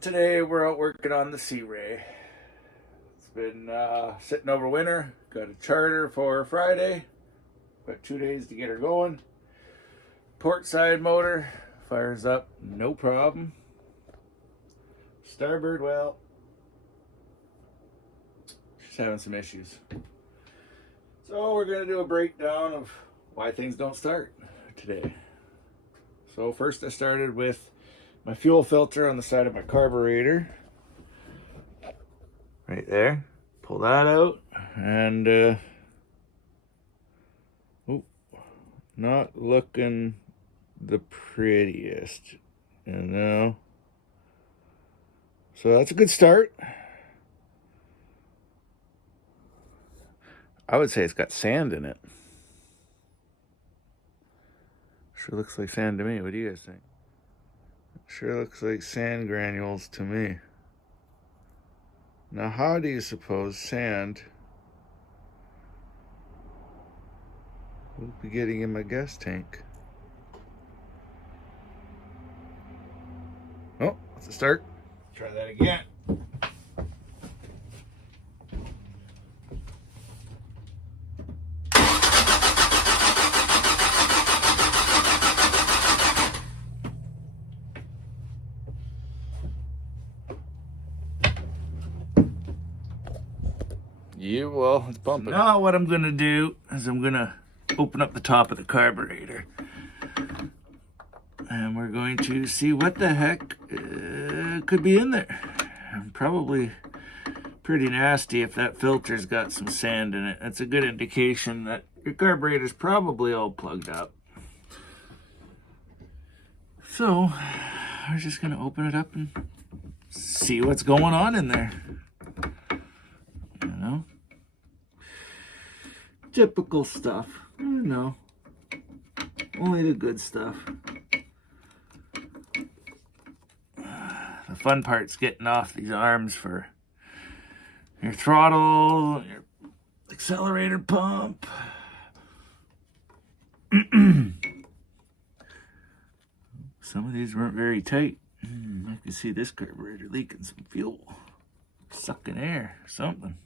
Today we're out working on the Sea Ray. It's been sitting over winter. Got a charter for Friday. Got 2 days to get her going. Port side motor fires up, no problem. Starboard, well, she's having some issues. So we're gonna do a breakdown of why things don't start today. So first I started with my fuel filter on the side of my carburetor. Right there. Pull that out and not looking the prettiest, you know. So that's a good start. I would say it's got sand in it. Sure looks like sand to me. What do you guys think? Sure looks like sand granules to me. Now, how do you suppose sand will be getting in my gas tank? Oh, that's a start. Try that again. Yeah, well, it's bumping. So now what I'm gonna do is I'm gonna open up the top of the carburetor. And we're going to see what the heck could be in there. Probably pretty nasty if that filter's got some sand in it. That's a good indication that your carburetor's probably all plugged up. So, we're just gonna open it up and see what's going on in there. You know? Typical stuff. No. Only the good stuff. The fun part's getting off these arms for your throttle, your accelerator pump. Some of these weren't very tight. I can see this carburetor leaking some fuel, sucking air, something.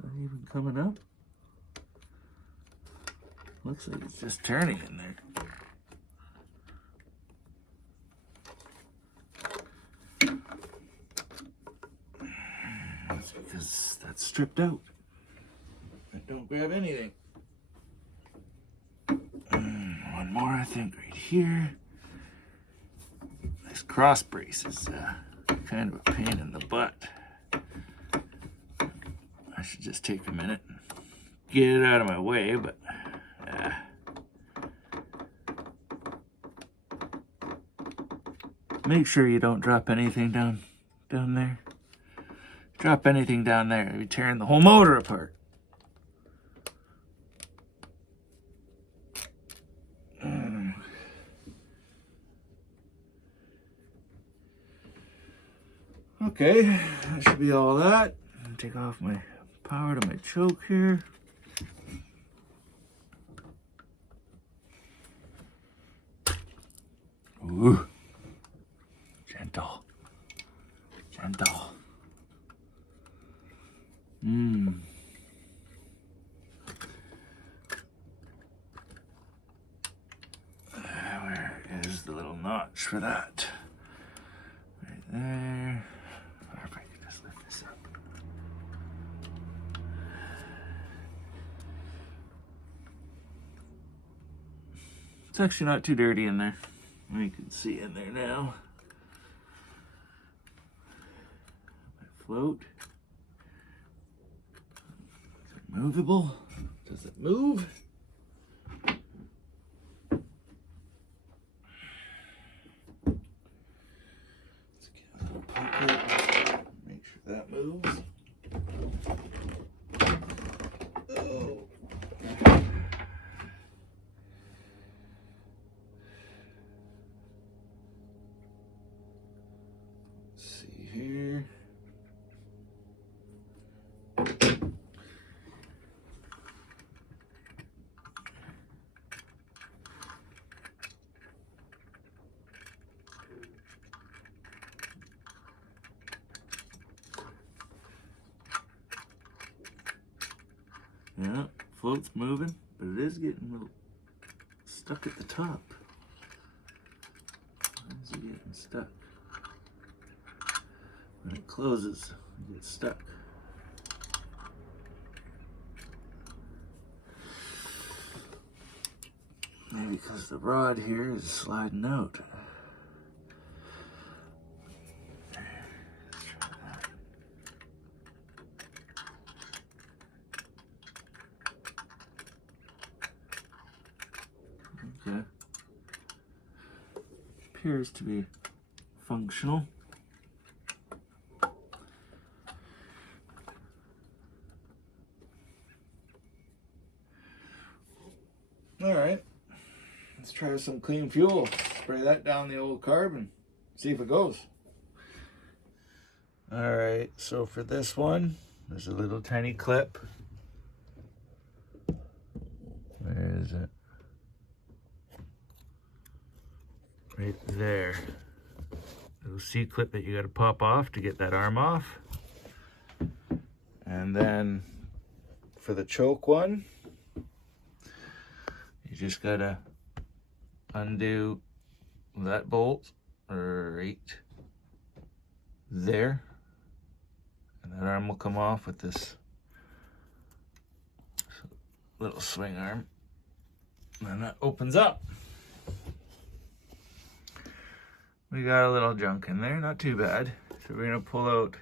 Is that even coming up? Looks like it's just turning in there. That's because that's stripped out. I don't grab anything. One more, I think, right here. This cross brace is kind of a pain in the butt. I should just take a minute and get it out of my way, but make sure you don't drop anything down there. Drop anything down there, you'll be tearing the whole motor apart. Okay, that should be all that. Take off my power to my choke here. Ooh. Gentle. Gentle. Where is the little notch for that? Right there. Or if I can just lift this up. It's actually not too dirty in there. You can see in there now. Float. Is it movable? Does it move? Let's get a little poke. Make sure that moves. Oh. Let's see here. Yeah, float's moving, but it is getting a little stuck at the top. Why is it getting stuck? When it closes, it gets stuck. Maybe because the rod here is sliding out. Okay. Appears to be functional. All right, let's try some clean fuel. Spray that down the old carb and see if it goes. All right, so for this one, there's a little tiny clip. Where is it? Right there. Little C-clip that you gotta pop off to get that arm off. And then for the choke one, you just gotta undo that bolt right there. And that arm will come off with this little swing arm. And then that opens up. We got a little junk in there, not too bad. So we're gonna pull out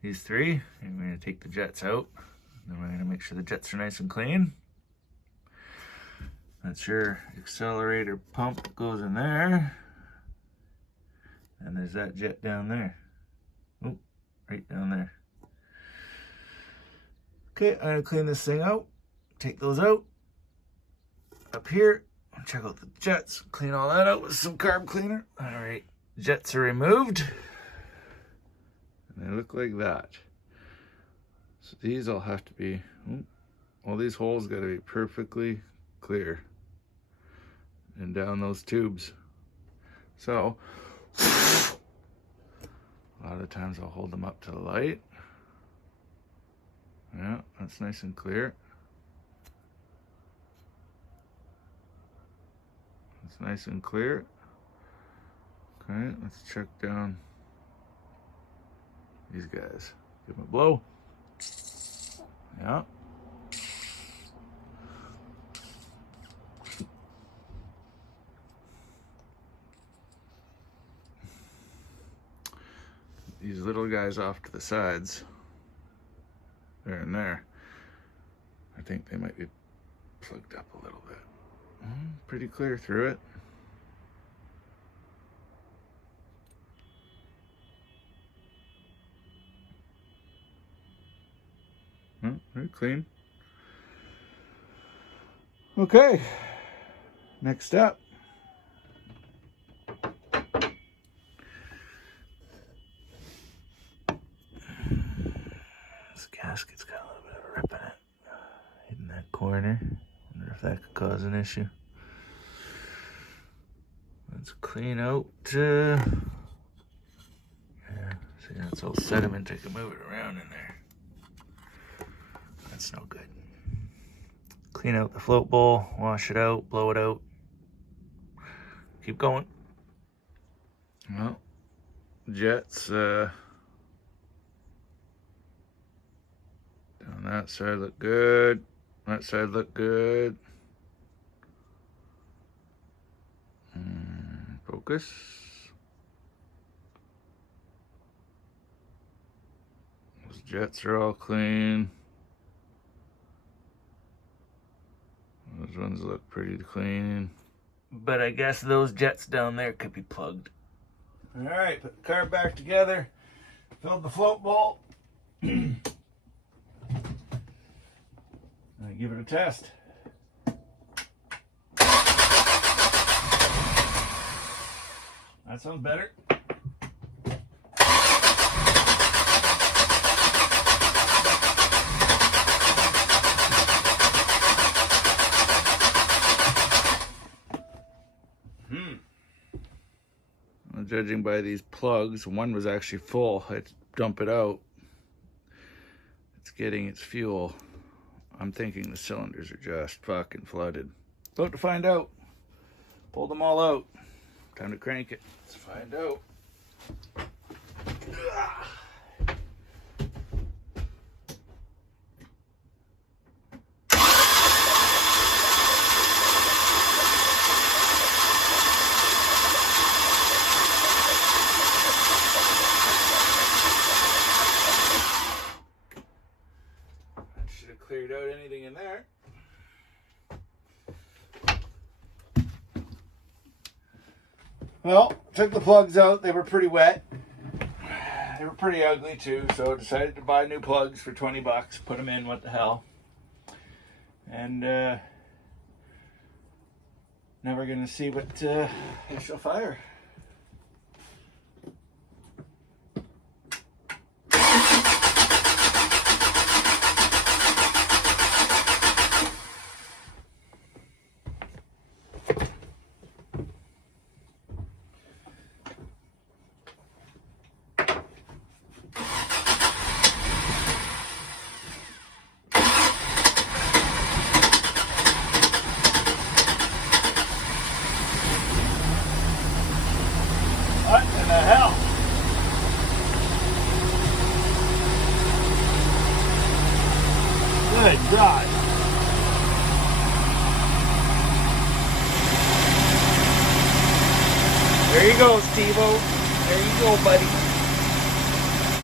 these three, and we're gonna take the jets out. And then we're gonna make sure the jets are nice and clean. That's your accelerator pump that goes in there. And there's that jet down there. Oh, right down there. Okay, I'm gonna clean this thing out. Take those out. Up here, check out the jets. Clean all that out with some carb cleaner. All right, jets are removed. And they look like that. So these all have to be, all these holes gotta be perfectly clear. And down those tubes. So, a lot of times I'll hold them up to the light. Yeah, that's nice and clear. It's nice and clear. Okay, let's check down these guys. Give them a blow. Yeah. These little guys off to the sides, there and there, I think they might be plugged up a little bit. Pretty clear through it. Very clean. Okay, next step. This gasket's got a little bit of a rip in it. In that corner. Wonder if that could cause an issue. Let's clean out. Yeah, see, that's all sediment. I can move it around in there. That's no good. Clean out the float bowl, wash it out, blow it out. Keep going. Well, jets down that side look good. That side look good. Focus. Those jets are all clean. Those ones look pretty clean. But I guess those jets down there could be plugged. All right, put the car back together. Filled the float bowl. I give it a test. That sounds better. Judging by these plugs, one was actually full. I had to dump it out. It's getting its fuel I'm thinking the cylinders are just fucking flooded. About to find out. Pulled them all out. Time to crank it. Let's find out. Cleared out anything in there. Well, took the plugs out. They were pretty wet. They were pretty ugly too, so I decided to buy new plugs for $20. Put them in, what the hell. And now we're gonna see what she'll fire. What in the hell? Good God. There you go, Steve-O. There you go, buddy.